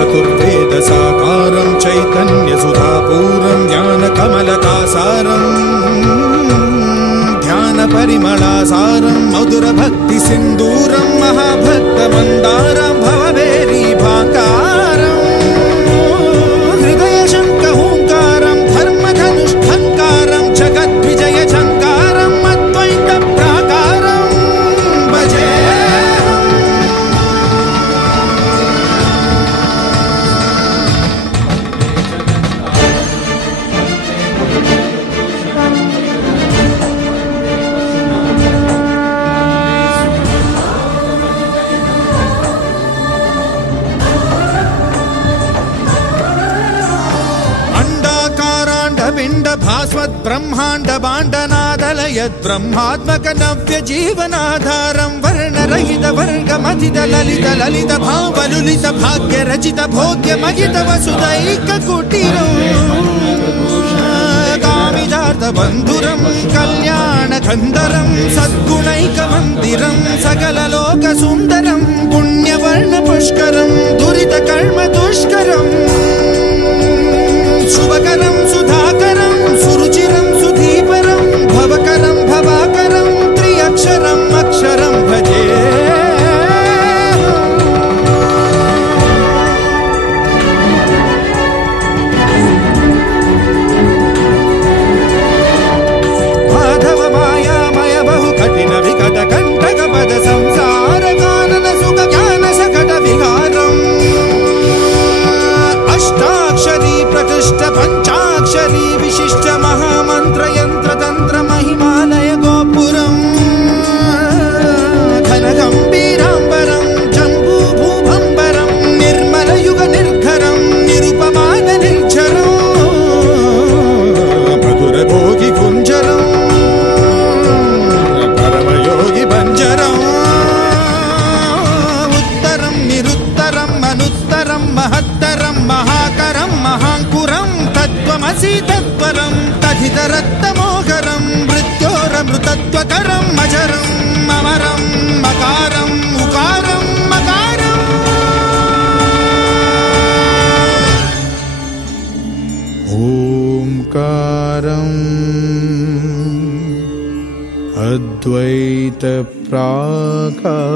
चतुर्वेद साकारं चैतन्य सुधापूरं ज्ञानकमलकासारं ध्यान परिमलासारं मधुर भक्ति सिंदूरं महाभक्त मंदारं भवभेरी भाकारं हृदय शंख हूंकारं धर्म धनुष्ठंकारं जगद्विजय झंकारं अद्वैत प्राकारं भजे। पिंड भास्वत् ब्रह्मांड बांडनादलयत् ब्रह्मात्मक नव्य जीवनाधारं वर्णरहित वर्गमथित ललित ललित भावलुलित भाग्य रचित भोग्य महित वसुदैक कुटीरं कामिदार्थ बंधुरं कल्याण गंधरं सद्गुणैक मंदिरं सकल लोक सुंदरं पुण्यवर्ण पुष्करं दुरित कर्म दुष्करं शुभकरं सुधाकरं सुरुचिरं सुधीपरं भवकरं भवाकरं त्रिअक्षरं अक्षरं भजे। माधव मायामय बहु कठिन विकट कंटक पद संसार कानन सुख ज्ञान सकट विहारम् अष्टाक्षरी प्रकृष्ट पंचाक्षरी विशिष्ट महामंत्र यंत्र तंत्र महिमालय गोपुरं घन गंभीरांबरं जंबू भूभंबरं निर्मल युग निर्घरं निरुपमान निर्झरं मधुर भोगी कुंजरं परमयोगी बंजरं उत्तरं निरुत्तरं अनुत्तरं महत्तरं महाकरं महांकुरं तत्त्वमसि तत्परं तथितरत्तमोहरं मृत्योरमृतत्वकरं अजरं अमरं मकारं उकारं मकारम् ओंकारम् अद्वैत प्राकारम्।